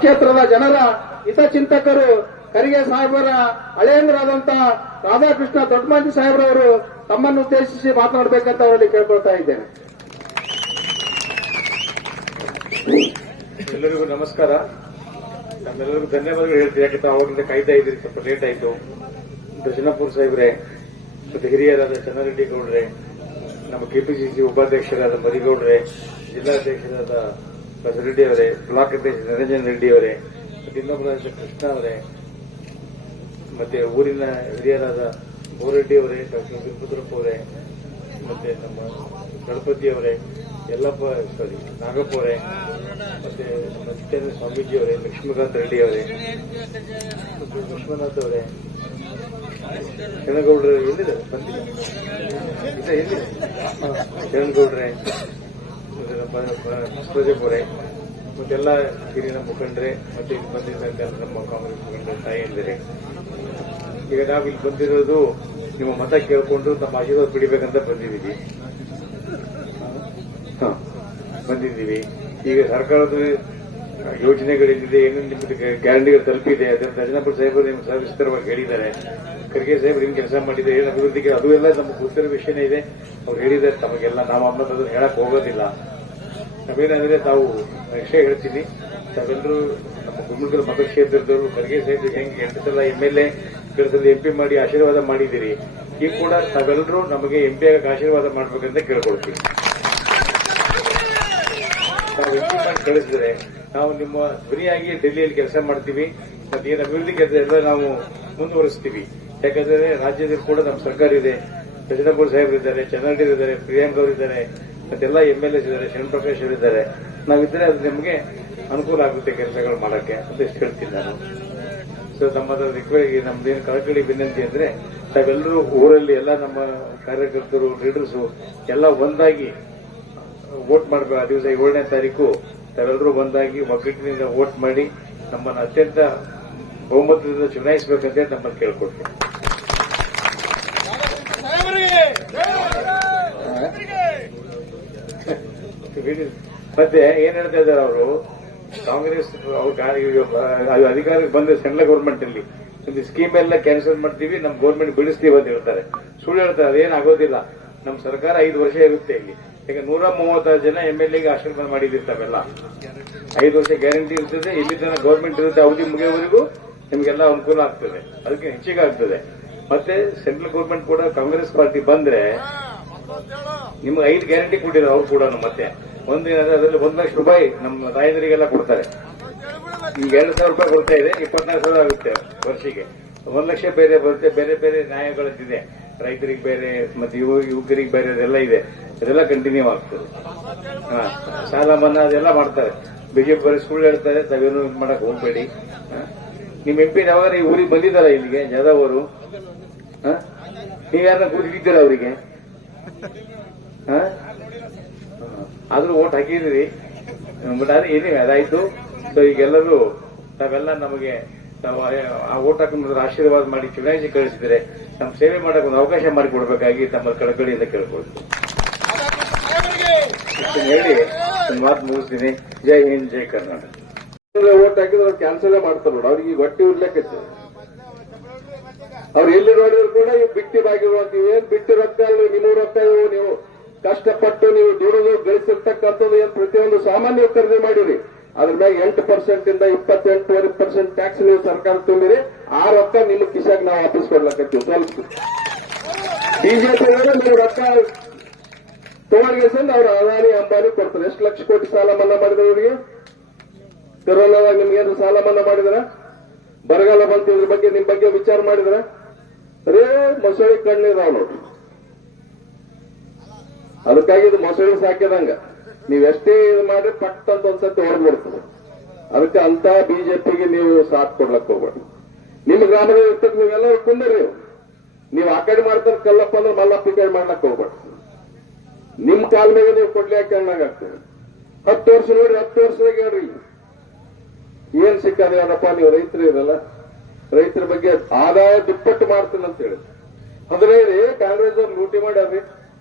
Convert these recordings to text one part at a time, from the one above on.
ಕ್ಷೇತ್ರದ ಜನರ ಹಿತಚಿಂತಕರು ಕರಿಗೆ ಸಾಹೇಬರ ಹಳೆಯಂದ್ರಾದಂತ ರಾಧಾಕೃಷ್ಣ ದೊಡ್ಡಮಾಜಿ ಸಾಹೇಬ್ರವರು ತಮ್ಮನ್ನು ಉದ್ದೇಶಿಸಿ ಮಾತನಾಡಬೇಕಂತ ಅವರಲ್ಲಿ ಕೇಳ್ಕೊಳ್ತಾ ಇದ್ದೇನೆ. ಎಲ್ಲರಿಗೂ ನಮಸ್ಕಾರ. ನಮ್ಮೆಲ್ಲರಿಗೂ ಧನ್ಯವಾದಗಳು ಹೇಳ್ತೀವಿ. ಯಾಕಂದ್ರೆ ಅವಾಗಿಂದ ಕಾಯ್ತಾ ಇದ್ದೀರಿ? ಸ್ವಲ್ಪ ಲೇಟ್ ಆಯಿತು. ದರ್ಶನಪುರ್ ಸಾಹೇಬ್ರೆ, ಮತ್ತೆ ಹಿರಿಯರಾದ ಚನ್ನಾರೆಡ್ಡಿ ಗೌಡ್ರೆ ನಮ್ಮ ಕೆಪಿಸಿಸಿ ಉಪಾಧ್ಯಕ್ಷರಾದ ಮರಿಗೌಡ್ರೆ, ಜಿಲ್ಲಾಧ್ಯಕ್ಷರಾದ ಬಸರೆಡ್ಡಿ ಅವರೇ, ಬ್ಲಾಕ್ ಅಧ್ಯಕ್ಷ ನಿರಂಜನ್ ರೆಡ್ಡಿ ಅವರೇ, ಮತ್ತೆ ಇನ್ನೊಬ್ಬರಾದ ಕೃಷ್ಣ ಅವರೇ, ಮತ್ತೆ ಊರಿನ ಹಿರಿಯರಾದ ಬೋರೆಡ್ಡಿ ಅವರೇ, ಡಾಕ್ಟರ್ ವೀರಭದ್ರಪ್ಪ ಅವರೇ, ಮತ್ತೆ ನಮ್ಮ ಗಣಪತಿ ಅವರೇ ಎಲ್ಲಪ್ಪ ಸಾರಿ ನಾಗಪ್ಪ ಅವರೇ, ಮತ್ತೆ ನಮ್ಮ ಚಿತ್ತೇಂದ್ರ ಸ್ವಾಮೀಜಿ ಅವರೇ ಲಕ್ಷ್ಮೀಕಾಂತ್ ರೆಡ್ಡಿ ಅವರೇ, ಮತ್ತೆ ವಿಶ್ವನಾಥ್ ಅವರೇ, ಶರಣಗೌಡ್ರೆ ಎಲ್ಲಿದ್ದಾರೆ? ಬಂದಿಲ್ಲ ಇಲ್ಲ ಶರಣಗೌಡ್ರೆ ಪ್ರದೀಪ್ ಅವರೇ ಮತ್ತೆಲ್ಲ ಹಿರಿಯ ಮುಖಂಡರೆ, ಮತ್ತೆ ಇಲ್ಲಿ ಬಂದಿದ್ದಂತ ನಮ್ಮ ಕಾಂಗ್ರೆಸ್ ಮುಖಂಡರ ತಾಯಿಯಂದಿರೇ ಈಗ ನಾವು ಇಲ್ಲಿ ಬಂದಿರೋದು ನಿಮ್ಮ ಮತ ಕೇಳಿಕೊಂಡು ನಮ್ಮ ಆಶೀರ್ವಾದ ಪಡಿಬೇಕಂತ ಬಂದಿದ್ದೀವಿ. ಬಂದಿದ್ದೀವಿ. ಈಗ ಸರ್ಕಾರದ ಯೋಜನೆಗಳೇನಿದೆ ಏನೇನು ನಿಮ್ಮದು ಗ್ಯಾರಂಟಿಗಳು ತಲುಪಿದೆ, ಅದನ್ನು ರಜನಾಪುರ ಸಾಹೇಬರು ನಿಮ್ಗೆ ಸವಿಸ್ತರವಾಗಿ ಹೇಳಿದ್ದಾರೆ. ಖರ್ಗೆ ಸಾಹೇಬರು ಏನು ಕೆಲಸ ಮಾಡಿದ್ದಾರೆ, ಏನು ಅಭಿವೃದ್ಧಿಗೆ ಅದು ಎಲ್ಲ ನಮಗೆ ಗೊತ್ತಿರೋ ವಿಷಯನೇ ಇದೆ. ಅವ್ರು ಹೇಳಿದ್ದಾರೆ, ತಮಗೆಲ್ಲ ನಾವು ಅಮ್ಮನ ಅದನ್ನು ಹೇಳಕ್ ಹೋಗೋದಿಲ್ಲ. ನಾವೇನಂದ್ರೆ ತಾವು ವಿಷಯ ಹೇಳ್ತೀನಿ ತಾವೆಲ್ಲರೂ ನಮ್ಮ ಗುಮ್ಮಗಳ ಮತಕ್ಷೇತ್ರದವರು ಖರ್ಗೆ ಸೇರಿ ಹೆಂಗೆ ಎಂಟು ಎಂ ಎಲ್ ಎ ಎಂಪಿ ಮಾಡಿ ಆಶೀರ್ವಾದ ಮಾಡಿದ್ದೀರಿ. ಈಗ ಕೂಡ ತಾವೆಲ್ಲರೂ ನಮಗೆ ಎಂಪಿ ಆಗಕ್ಕೆ ಆಶೀರ್ವಾದ ಮಾಡ್ಬೇಕಂತ ಕೇಳ್ಕೊಳ್ತೀವಿ. ನಾವು ಎಂಪಿ ಮಾಡಿ ಕಳಿಸಿದ್ರೆ ನಾವು ನಿಮ್ಮ ಧ್ವನಿಯಾಗಿ ಡೆಲ್ಲಿಯಲ್ಲಿ ಕೆಲಸ ಮಾಡ್ತೀವಿ. ಮತ್ತೆ ಏನು ಅಭಿವೃದ್ಧಿ ಕೆಲಸ ಎಲ್ಲ ನಾವು ಮುಂದುವರಿಸ್ತೀವಿ. ಯಾಕಂದ್ರೆ ರಾಜ್ಯದಲ್ಲಿ ಕೂಡ ನಮ್ಮ ಸರ್ಕಾರ ಇದೆ. ಕೃಷ್ಣಪುರ ಸಾಹೇಬರು ಇದ್ದಾರೆ ಚನ್ನಡ್ಡಿ ಇದ್ದಾರೆ ಪ್ರಿಯಾಂಕ್ ಅವರು ಇದ್ದಾರೆ ಮತ್ತೆಲ್ಲ ಎಂ ಎಲ್ ಎಸ್ ಇದ್ದಾರೆ ಶರಣ್ ಪ್ರಕಾಶ್ ಇದ್ದಾರೆ. ನಾವಿದ್ರೆ ಅದು ನಿಮಗೆ ಅನುಕೂಲ ಆಗುತ್ತೆ ಕೆಲಸಗಳು ಮಾಡಕ್ಕೆ ಅಂತ ಇಷ್ಟು ಹೇಳ್ತೀನಿ ನಾನು. ಸೊ ತಮ್ಮದ ರಿಕ್ವೆಸ್ಟ್ ನಮ್ದೇನು ಕಳಕಳಿ ವಿನಂತಿ ಅಂದ್ರೆ ತಾವೆಲ್ಲರೂ ಊರಲ್ಲಿ ಎಲ್ಲ ನಮ್ಮ ಕಾರ್ಯಕರ್ತರು ಲೀಡರ್ಸು ಎಲ್ಲ ಒಂದಾಗಿ ವೋಟ್ ಮಾಡಬೇಕು ಆ ದಿವಸ ಏಳನೇ ತಾರೀಕು ತಾವೆಲ್ಲರೂ ಒಂದಾಗಿ ಒಗ್ಗಟ್ಟಿನಿಂದ ವೋಟ್ ಮಾಡಿ ನಮ್ಮನ್ನು ಅತ್ಯಂತ ಬಹುಮತದಿಂದ ಚುನಾಯಿಸಬೇಕಂತ ನಮ್ಮನ್ನು ಕೇಳ್ಕೊಡ್ತೀನಿ ಮತ್ತೆ ಏನ್ ಹೇಳ್ತಾ ಇದ್ದಾರೆ ಅವರು? ಕಾಂಗ್ರೆಸ್ ಅವ್ರಿಗೆ ಅಧಿಕಾರಕ್ಕೆ ಬಂದ್ರೆ ಸೆಂಟ್ರಲ್ ಗೌರ್ಮೆಂಟ್ ಅಲ್ಲಿ. ಒಂದು ಸ್ಕೀಮ್ ಎಲ್ಲ ಕ್ಯಾನ್ಸಲ್ ಮಾಡ್ತೀವಿ ನಮ್ ಗೌರ್ಮೆಂಟ್ ಬಿಡಿಸ್ತೀವಿ ಅಂತ ಹೇಳ್ತಾರೆ. ಸುಳ್ಳು ಹೇಳ್ತಾರೆ ಅದೇನ್ ಆಗೋದಿಲ್ಲ. ನಮ್ ಸರ್ಕಾರ ಐದು ವರ್ಷ ಇರುತ್ತೆ ಇಲ್ಲಿ. ಈಗ ನೂರ ಮೂವತ್ತಾರು ಜನ ಎಂ ಎಲ್ ಎಗೆ ಆಶೀರ್ವಾದ ಮಾಡಿದಿರ್ತಾವೆಲ್ಲ. ತಾವೆಲ್ಲ ಐದು ವರ್ಷ ಗ್ಯಾರಂಟಿ ಇರ್ತದೆ ಇಲ್ಲಿ ತನಕ ಗೌರ್ಮೆಂಟ್ ಇರುತ್ತೆ ಅವಧಿ ಮುಗಿಯೋವರೆಗೂ ನಿಮ್ಗೆಲ್ಲ ಅನುಕೂಲ ಆಗ್ತದೆ. ಅದಕ್ಕೆ ಹೆಚ್ಚಿಗೆ ಆಗ್ತದೆ. ಮತ್ತೆ ಸೆಂಟ್ರಲ್ ಗೌರ್ಮೆಂಟ್ ಕೂಡ ಕಾಂಗ್ರೆಸ್ ಪಾರ್ಟಿ ಬಂದ್ರೆ ನಿಮ್ಗೆ ಐದು ಗ್ಯಾರಂಟಿ ಕೊಟ್ಟಿದ್ರು ಅವ್ರು ಕೂಡ ಮತ್ತೆ. ಒಂದೇನಾದ್ರೆ ಅದರಲ್ಲಿ ಒಂದ್ ಲಕ್ಷ ರೂಪಾಯಿ ನಮ್ಮ ತಾಯಂದರಿಗೆಲ್ಲ ಕೊಡ್ತಾರೆ. ಈಗ ಎರಡು ಸಾವಿರ ರೂಪಾಯಿ ಕೊಡ್ತಾ ಇದೆ, ಇಪ್ಪತ್ನಾಲ್ಕು ಸಾವಿರ ಆಗುತ್ತೆ ವರ್ಷಕ್ಕೆ ಒಂದು ಲಕ್ಷ ಬೇರೆ ಬರುತ್ತೆ, ಬೇರೆ ಬೇರೆ ನ್ಯಾಯಗಳಂತಿದೆ ರೈತರಿಗೆ ಬೇರೆ, ಮತ್ತೆ ಯುವ ಯುವಕರಿಗೆ ಬೇರೆ ಅದೆಲ್ಲ ಇದೆ. ಅದೆಲ್ಲ ಕಂಟಿನ್ಯೂ ಆಗ್ತದೆ. ಹಾ, ಸಾಲ ಮನ್ನಾ ಅದೆಲ್ಲ ಮಾಡ್ತಾರೆ. ಬಿಜೆಪಿ ಬರೀ ಸುಳ್ಳು ಹೇಳ್ತಾರೆ, ತಾವೇನು ಮಾಡಕ್ ಹೋಗ್ಬೇಡಿ. ಹಾ? ನಿಮ್ ಎಂ ಪಿ ಯಾವಾಗ ಈ ಊರಿಗೆ ಬಂದಿದ್ದಾರ ಇಲ್ಲಿಗೆ ಜಾಧವ್ ಅವರು? ನೀವ್ಯಾರ ಕೂತಿದ್ದೀರ ಅವರಿಗೆ? ಹಾ? ಆದ್ರೂ ಓಟ್ ಹಾಕಿದಿರಿ ಬಟ್ ಅದೇ ಏನಿವೆ ಅದಾಯ್ತು ಸೊ ಈಗೆಲ್ಲರೂ ತಾವೆಲ್ಲ ನಮಗೆ ಆ- ಓಟ್ ಹಾಕೊಂಡು ಆಶೀರ್ವಾದ ಮಾಡಿ ಚುನಾಯಿಸಿ ಕಳಿಸಿದ್ರೆ ನಮ್ಮ ಸೇವೆ ಮಾಡಕ್ಕೆ ಒಂದು ಅವಕಾಶ ಮಾಡಿಕೊಡ್ಬೇಕಾಗಿ ತಮ್ಮ ಕಳಕಳಿಯಿಂದ ಕೇಳ್ಕೊಳ್ತೀವಿ. ಹೇಳಿ ಮಾತು ಮುಗಿಸ್ತೀನಿ. ಜೈ ಹಿಂದ್, ಜೈ ಕರ್ನಾಟಕ. ಓಟ್ ಹಾಕಿದ್ರೆ ಅವ್ರು ಕ್ಯಾನ್ಸಲ್ ಮಾಡ್ತಾರೆ ನೋಡಿ, ಅವ್ರಿಗೆ ಹೊಟ್ಟೆ ಉರ್ಲಕ್ಕೆ ಅವ್ರು ಎಲ್ಲಿ ನೋಡಿದ್ರು ಕೂಡ ಬಿಟ್ಟಿ ಬಾಗಿರುವಂತ ಏನ್ ಬಿಟ್ಟಿ ರೊಕ್ಕ ಅಲ್ರಿ ನಿಮ್ಮ ರೊಕ್ಕ ನೀವು ಕಷ್ಟಪಟ್ಟು ನೀವು ದುಡಿದು ಗಳಿಸಿರ್ತಕ್ಕಂಥದ್ದು ಏನ್ ಪ್ರತಿಯೊಂದು ಸಾಮಾನ್ಯ ಖರೀದಿ ಮಾಡಿರಿ. ಅದ್ರ ಮ್ಯಾಗ ಎಂಟು ಪರ್ಸೆಂಟ್ ಇಂದ ಇಪ್ಪತ್ತೆಂಟುವರೆ ಪರ್ಸೆಂಟ್ ಟ್ಯಾಕ್ಸ್ ನೀವು ಸರ್ಕಾರ ತುಂಬಿರಿ. ಆ ರೊಕ್ಕ ನಿಮ್ಮ ಕಿಸಾಗ ನಾವು ವಾಪಸ್ ಕೊಡ್ಲಕತ್ತೀವಿ. ಸ್ವಲ್ಪ. ಬಿಜೆಪಿ ನೀವು ರೊಕ್ಕ ತಗೊಂಡ್ಗೆಸಂದ್ ಅವ್ರ ಅದಾನಿ, ಅಂಬಾನಿ ಕೊಡ್ತಾರೆ. ಎಷ್ಟು ಲಕ್ಷ ಕೋಟಿ ಸಾಲ ಮನ್ನಾ ಮಾಡಿದ್ರು ಅವರಿಗೆ ಕೊರೋನಾದಾಗ ನಿಮ್ಗೇನು ಸಾಲ ಮನ್ನಾ ಮಾಡಿದ್ರ? ಬರಗಾಲ ಬಂತು ಇದ್ರ ಬಗ್ಗೆ, ನಿಮ್ ಬಗ್ಗೆ ವಿಚಾರ ಮಾಡಿದ್ರ? ರೇ ಮೊಸಳಿ ಕಣ್ಣೀರ ನೋಡ್ರಿ. ಅದಕ್ಕಾಗಿ ಇದು ಮೊಸಳೆ ಸಾಕಿದಂಗ. ನೀವ್ ಎಷ್ಟೇ ಇದು ಮಾಡಿ ಪಟ್ಟ ಅಂತ ಒಂದ್ಸತಿ ಹೊಡೆದ್ಬಿಡ್ತದೆ ಅದಕ್ಕೆ ಅಂತ ಬಿಜೆಪಿಗೆ ನೀವು ಸಾಥ್ ಕೊಡ್ಲಕ್ ಹೋಗ್ಬೇಡಿ ನಿಮ್ಮ ಗ್ರಾಮದ ಇರ್ತಕ್ಕ ನೀವೆಲ್ಲರೂ ಕುಂದಿರಿ ನೀವು. ಆ ಕಡೆ ಮಾಡ್ತಾರೆ ಕಲ್ಲಪ್ಪ ಅಂದ್ರೆ ಮಲ್ಲಪ್ಪ ಈ ಕಡೆ ಮಾಡ್ಲಕ್ ಹೋಗ್ಬೇಡಿ ನಿಮ್ ಕಾಲ ಮೇಲೆ ನೀವು ಕೊಡ್ಲಿ ಯಾಕೆ ಹತ್ತು ವರ್ಷ ನೋಡಿ, ಹತ್ತು ವರ್ಷದಾಗ ಹೇಳ್ರಿ. ಏನ್ ಸಿಕ್ಕದೆ ಏನಪ್ಪ ನೀವು ರೈತರು ಇರಲ್ಲ. ರೈತರ ಬಗ್ಗೆ ಆದಾಯ ದುಪ್ಪಟ್ಟು ಮಾಡ್ತೀನಿ ಅಂತ ಹೇಳಿ. ಹದಿನೈದು ಕಾಂಗ್ರೆಸ್ ಅವ್ರು ಲೂಟಿ ಮಾಡ್ಯಾರ್ರಿ.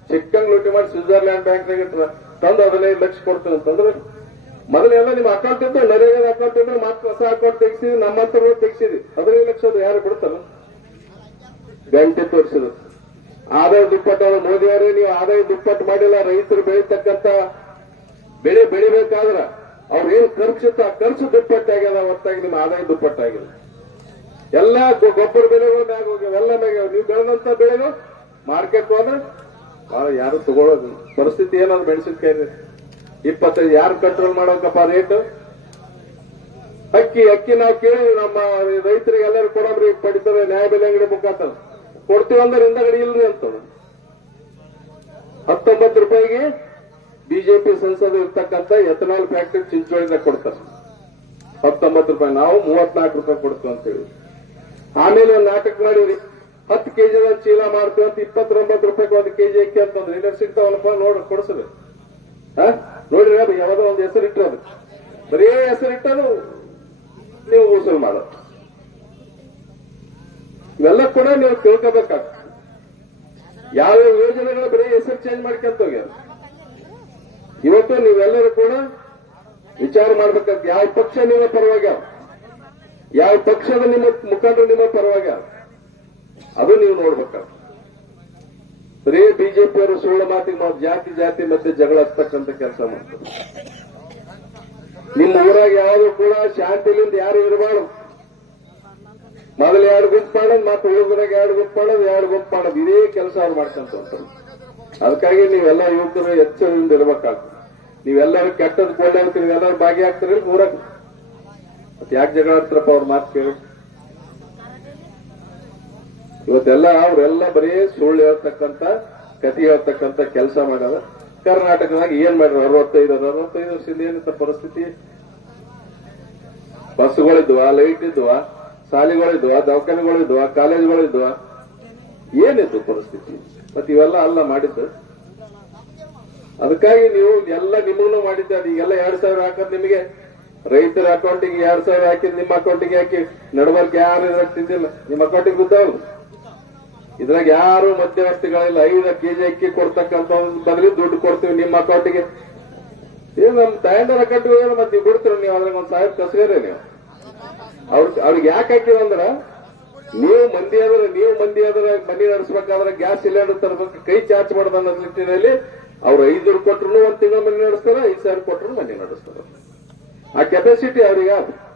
ಚಿಕ್ಕಂಗ್ ಲೂಟಿ ಮಾಡಿ ಸ್ವಿಟ್ಜರ್ಲ್ಯಾಂಡ್ ಬ್ಯಾಂಕ್ನಾಗ ತಂದು ಹದಿನೈದು ಲಕ್ಷ ಕೊಡ್ತೇನೆ ಅಂತಂದ್ರೆ, ಮೊದಲೆಲ್ಲ ನಿಮ್ಮ ಅಕೌಂಟ್ ಇದ್ದು ನರೇಗದ ಅಕೌಂಟ್ ಇದ್ರೆ ಮತ್ತೆ ಹೊಸ ಅಕೌಂಟ್ ನಮ್ಮ ಹತ್ರ ತೆಗಿಸಿದ್ವಿ ಹದಿನೈದು ಲಕ್ಷ ಯಾರು ಕೊಡ್ತಾರ ಗಂಟೆ ತೋರಿಸಿದ್ರು. ಆದಾಯ ದುಪ್ಪಟ್ಟು ಅವ್ರು ಮೋದಿ ಅವರೇ, ನೀವು ಆದಾಯ ದುಪ್ಪಟ್ಟು ಮಾಡಿಲ್ಲ, ರೈತರು ಬೆಳೀತಕ್ಕಂತ ಬೆಳೆ ಬೆಳಿಬೇಕಾದ್ರ ಅವ್ರು ಏನ್ ಖರ್ಚಿತ್ತು ಆ ಖರ್ಚು ದುಪ್ಪಟ್ಟಾಗ್ಯದ ಹೊರತಾಗಿ ನಿಮ್ಮ ಆದಾಯ ದುಪ್ಪಟ್ಟಾಗಿಲ್ಲ ಎಲ್ಲ ಗೊಬ್ಬರ ಬೆಲೆಗಳು ಮ್ಯಾಗ ಹೋಗ್ಯಾವ, ಎಲ್ಲ ಮ್ಯಾಗ ನೀವು ಬೆಳೆದಂತ ಬೆಳೆಗಳು ಮಾರ್ಕೆಟ್ ಹೋದ್ರೆ ಬಹಳ ಯಾರು ತಗೊಳ್ಳೋದು? ಪರಿಸ್ಥಿತಿ ಏನಾದ್ರು ಮೆಣಸಿನ್ಕಾಯಿ ಇಪ್ಪತ್ತೈದು, ಯಾರು ಕಂಟ್ರೋಲ್ ಮಾಡೋಕಪ್ಪ ರೇಟ್ ಅಕ್ಕಿ ಅಕ್ಕಿ ನಾವು ಕೇಳಿ ನಮ್ಮ ರೈತರಿಗೆ ಎಲ್ಲರೂ ಕೊಡೋಬ್ರಿ ಪಡಿತಾರೆ ನ್ಯಾಯಬೆಲೆ ಅಂಗಡಿ ಮುಖಾಂತರ. ಕೊಡ್ತೀವಿ ಅಂದ್ರೆ ಹಿಂದಗಡೆ ಇಲ್ರಿ ಅಂತ ಹತ್ತೊಂಬತ್ತು ರೂಪಾಯಿಗೆ ಬಿಜೆಪಿ ಸಂಸದ ಇರ್ತಕ್ಕಂಥ ಎಥನಾಲ್ ಫ್ಯಾಕ್ಟರಿ ಚಿಂಚೋಳಿದಾಗ ಕೊಡ್ತಾರೆ. ಹತ್ತೊಂಬತ್ತು ರೂಪಾಯಿ. ನಾವು ಮೂವತ್ನಾಲ್ಕು ರೂಪಾಯಿ ಕೊಡ್ತೀವಿ ಅಂತ ಹೇಳಿ ಆಮೇಲೆ ಒಂದು ನಾಟಕ ಮಾಡಿವ್ರಿ. ಹತ್ತು ಕೆಜಿ ಚೀಲ ಮಾಡ್ತೀವಿ ಅಂತ ಇಪ್ಪತ್ತೊಂಬತ್ತು ರೂಪಾಯಿ ಒಂದು ಕೆಜಿ ಅಕ್ಕಿ ಅಂತಂದ್ರೆ ಇಲ್ಲ ಸಿಗ್ತಾವಲ್ಲಪ್ಪ ನೋಡಿ ಕೊಡಿಸ್ರಿ ಹಾ? ನೋಡ್ರಿ ಅದು ಯಾವ್ದೋ ಒಂದು ಹೆಸರು ಅದು. ಬರೀ ಹೆಸರಿಟ್ಟದು ನೀವು ಊಸಲ್ ಮಾಡೋದು ಇವೆಲ್ಲ ಕೂಡ ನೀವು ತಿಳ್ಕೊಬೇಕಾಗ ಯಾವ ಯೋಜನೆಗಳು ಬರೀ ಹೆಸರು ಚೇಂಜ್ ಮಾಡ್ಕೊಂತ ಹೋಗ್ಯಾರ? ಇವತ್ತು ನೀವೆಲ್ಲರೂ ಕೂಡ ವಿಚಾರ ಮಾಡ್ಬೇಕಾಗ್ತದೆ. ಯಾವ ಪಕ್ಷ ನಿಮ್ಮ ಪರವಾಗ್ಯಾವ ಯಾವ ಪಕ್ಷದ ನಿಮ್ಮ ಮುಖಂಡರು ನಿಮ್ಮ ಪರವಾಗಿ ಅದು ನೀವು ನೋಡ್ಬೇಕಾಗ್ತದೆ. ಬಿಜೆಪಿ ಅವರು ಸುಳ್ಳು ಮಾತಿಗೆ ನಾವು ಜಾತಿ ಜಾತಿ ಮತ್ತೆ ಜಗಳ ಹಾಕ್ತಕ್ಕಂಥ ಕೆಲಸ ಮಾಡ್ತಾರೆ. ನಿಮ್ಮ ಊರಾಗ ಯಾವುದು ಕೂಡ ಶಾಂತಿಲಿಂದ ಯಾರು ಇರಬಾರ್ದು. ಮೊದಲು ಎರಡು ಗುಂಪು ಮಾಡೋದು, ಮತ್ತೆ ಉಳಿದ್ರಾಗ ಎರಡು ಗುಂಪು ಮಾಡೋದು, ಎರಡು ಗುಂಪು ಮಾಡೋದು. ಇದೇ ಕೆಲಸ ಅವ್ರು ಮಾಡ್ಕೊಂತ ಅದಕ್ಕಾಗಿ ನೀವೆಲ್ಲ ಯುವಕರು ಎಚ್ಚರದಿಂದ ಇರಬೇಕಾಗ್ತದೆ. ನೀವೆಲ್ಲರೂ ಕೆಟ್ಟದ್ ಅಂತ ನೀವೆಲ್ಲರೂ ಭಾಗಿಯಾಗ್ತೀರಿ ಊರಾಗ. ಮತ್ತೆ ಯಾಕೆ ಜಗಳ ಹತ್ರಪ್ಪ ಅವ್ರ ಮಾತು ಕೇಳಿ. ಇವತ್ತೆಲ್ಲ ಅವರೆಲ್ಲ ಬರೀ ಸುಳ್ಳು ಹೇಳ್ತಕ್ಕಂತ ಕತಿ ಹೇಳ್ತಕ್ಕಂತ ಕೆಲಸ ಮಾಡ್ಯಾರ ಕರ್ನಾಟಕದಾಗ ಏನ್ ಮಾಡ್ರಿ ಅರವತ್ತೈದು ಅರವತ್ತೈದು ವರ್ಷದಿಂದ ಏನಿತ್ತ ಪರಿಸ್ಥಿತಿ? ಬಸ್ಗಳಿದ್ವಾ, ಲೈಟ್ ಇದ್ವಾ, ಶಾಲೆಗಳಿದ್ವ, ದವಾಖಾನೆಗಳಿದ್ವ, ಕಾಲೇಜ್ಗಳಿದ್ವಾ? ಏನಿತ್ತು ಪರಿಸ್ಥಿತಿ? ಮತ್ತೆ ಇವೆಲ್ಲ ಅಲ್ಲ ಮಾಡಿದ್ದು. ಅದಕ್ಕಾಗಿ ನೀವು ಎಲ್ಲ ನಿಮಗೂ ಮಾಡಿದ್ದೆ. ಅದು ಈಗೆಲ್ಲ ಎರಡ್ ಸಾವಿರ ಹಾಕೋದು ನಿಮಗೆ. ರೈತರ ಅಕೌಂಟಿಗೆ ಎರಡ್ ಸಾವಿರ ಹಾಕಿದ್ ನಿಮ್ಮ ಅಕೌಂಟಿಗೆ ಹಾಕಿ ನಡಬರ್ಕ್ ಯಾರು ಇದ್ರಾಗ ತಿಂದಿಲ್ಲ ನಿಮ್ಮ ಅಕೌಂಟಿಗೆ ಬಿದ್ದವಲ್ಲ ಇದ್ರಾಗ ಯಾರು ಮಧ್ಯವರ್ತಿಗಳಿಲ್ಲ. ಐದು ಕೆಜಿ ಅಕ್ಕಿ ಕೊಡ್ತಕ್ಕಂತ ಬದಲಿ ದುಡ್ಡು ಕೊಡ್ತೀವಿ ನಿಮ್ಮ ಅಕೌಂಟಿಗೆ. ಏನ್ ನಮ್ಮ ತಾಯಂದರ ಕಟ್ಟಿ ಮತ್ತೆ ಬಿಡ್ತೀರ? ನೀವು ಅದ್ರಾಗ ಒಂದ್ ಸಾವಿರ ಕಸ್ಗೇರಿ ನೀವು. ಅವ್ರ ಅವ್ರಿಗೆ ಯಾಕೆ ಹಾಕಿರಂದ್ರ ನೀವು ಮಂದಿ ಆದ್ರೆ, ನೀವು ಮಂದಿ ಆದ್ರೆ ಮನಿ ನಡೆಸ್ಬೇಕಾದ್ರೆ ಗ್ಯಾಸ್ ಸಿಲಿಂಡರ್ ತರಬೇಕು, ಕೈ ಚಾರ್ಜ್ ಮಾಡದ ನಿಟ್ಟಿನಲ್ಲಿ ಅವ್ರು ಐದು ಕೊಟ್ರು ಒಂದ್ ತಿಂಗಳ ಮನೆ ನಡೆಸ್ತಾರೆ, ಐದು ಸಾವಿರ ಕೊಟ್ರು ಮನೆ ನಡೆಸ್ತಾರ. ಆ ಕೆಪಾಸಿಟಿ ಅವ್ರಿಗೆ.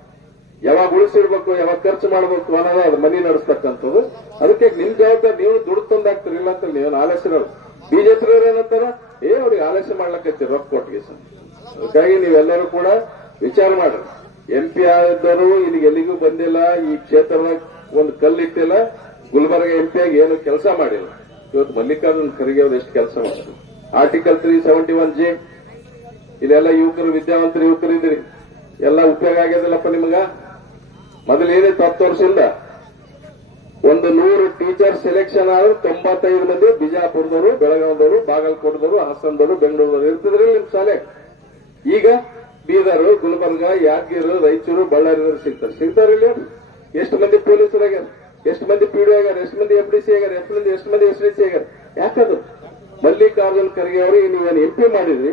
ಯಾವಾಗ ಉಳಿಸಿಡ್ಬೇಕು ಯಾವಾಗ ಖರ್ಚು ಮಾಡ್ಬೇಕು ಅನ್ನೋದು ಅದು ಮನಿ ನಡೆಸ್ತಕ್ಕಂಥದ್ದು. ಅದಕ್ಕೆ ನಿಮ್ ಜವಾಬ್ದಾರಿ ನೀವು ದುಡ್ಡು ತಂದಾಗ್ತೀರಿ ಇಲ್ಲ ಅಂತ ನೀವು ಆಲಸ್ಯ ಬಿಜೆಪಿ ಏನಂತಾರ, ಏ, ಅವ್ರಿಗೆ ಆಲಸ್ಯ ಮಾಡ್ಲಕ್ಕೈತಿ ರೊಕ್ಕ ಕೊಟ್ಟಿಗೆ ಸರ್. ಅದಕ್ಕಾಗಿ ನೀವೆಲ್ಲರೂ ಕೂಡ ವಿಚಾರ ಮಾಡ್ರಿ. ಎಂ ಪಿ ಇಲ್ಲಿ ಇಲ್ಲಿಗೆ ಎಲ್ಲಿಗೂ ಬಂದಿಲ್ಲ, ಈ ಕ್ಷೇತ್ರದಾಗ ಒಂದು ಕಲ್ಲಿಟ್ಟಿಲ್ಲ, ಗುಲ್ಬರ್ಗ ಎಂ ಪಿ ಆಗಿ ಏನು ಕೆಲಸ ಮಾಡಿಲ್ಲ. ಇವತ್ತು ಮಲ್ಲಿಕಾರ್ಜುನ್ ಖರ್ಗೆ ಅವ್ರು ಎಷ್ಟು ಕೆಲಸ ಮಾಡಿದ್ರು article three seventy one G ಇಲ್ಲೆಲ್ಲ ಯುವಕರು ವಿದ್ಯಾವಂತರು ಯುವಕರು ಇದ್ರಿ ಎಲ್ಲ ಉಪಯೋಗ ಆಗ್ಯದಲ್ಲಪ್ಪ ನಿಮಗ? ಮೊದಲು ಏನಿತ್ತು ಹತ್ತು ವರ್ಷದಿಂದ ಒಂದು ನೂರು ಟೀಚರ್ ಸೆಲೆಕ್ಷನ್ ಆದ್ರೆ ತೊಂಬತ್ತೈದು ಮಂದಿ ಬಿಜಾಪುರದವರು, ಬೆಳಗಾವದವರು, ಬಾಗಲಕೋಟದವರು, ಹಾಸನದವರು, ಬೆಂಗಳೂರದವರು ಇರ್ತಿದ್ರಿ ನಿಮ್ ಶಾಲೆ. ಈಗ ಬೀದರ್, ಗುಲ್ಬರ್ಗ, ಯಾದಗಿರಿ, ರಾಯಚೂರು ಬಳ್ಳಾರಿ ಸಿಗ್ತಾರೆ. ಸಿಗ್ತಾರಿಲ್ಲ ಎಷ್ಟು ಮಂದಿ ಪೊಲೀಸರಾಗ್ಯಾರ ಎಷ್ಟು ಮಂದಿ ಪಿಡಿ ಆಗ್ಯಾರ? ಎಷ್ಟು ಮಂದಿ ಎಫ್ ಡಿ ಸಿ ಆಗ್ಯಾರ? ಎಷ್ಟು ಮಂದಿ ಎಷ್ಟು ಮಂದಿ ಎಸ್ ಡಿ ಸಿ ಆಗ್ಯಾರ? ಯಾಕದು ಮಲ್ಲಿಕಾರ್ಜುನ್ ಖರ್ಗೆ ಅವರು ನೀವೇನು ಎಂ ಪಿ ಮಾಡಿದ್ರಿ?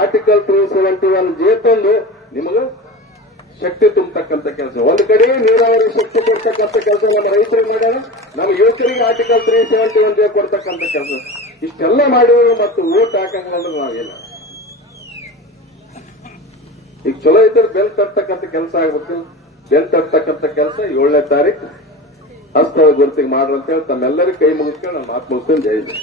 Article three seventy one J ತಂದು ನಿಮಗ ಶಕ್ತಿ ತುಂಬತಕ್ಕಂಥ ಕೆಲಸ. ಒಂದು ಕಡೆ ನೀರಾವರಿ ಶಕ್ತಿ ಕೊಡ್ತಕ್ಕಂಥ ಕೆಲಸ ನಮ್ಮ ರೈತರಿಗೆ ಮಾಡ್ಯಾರ. ನಮ್ಮ ಯುವಕರಿಗೆ ಆರ್ಟಿಕಲ್ ತ್ರೀ ಸೆವೆಂಟಿ ಒನ್ ಕೊಡ್ತಕ್ಕಂಥ ಕೆಲಸ. ಇಷ್ಟೆಲ್ಲ ಮಾಡಿದ್ರು ಮತ್ತು ಓಟ್ ಹಾಕಂದ್ರೆ ನಾವಿಲ್ಲ ಈಗ ಚಲೋ ಇದ್ರೆ ಬೆಲ್ ತರ್ತಕ್ಕಂಥ ಕೆಲಸ ಆಗ್ಬೇಕು. ಬೆಲ್ ತರ್ತಕ್ಕಂಥ ಕೆಲಸ ಏಳನೇ ತಾರೀಕು. ಹಸ್ತವ ಗುರುತಿಗೆ ಮಾಡ್ರಂತ ಹೇಳಿ ತಮ್ಮೆಲ್ಲರಿಗೂ ಕೈ ಮುಗಿಸ್ಕೊಂಡು ನಾನು ಮಾತು ಮುಗಿಸ್ಕೊಂಡು.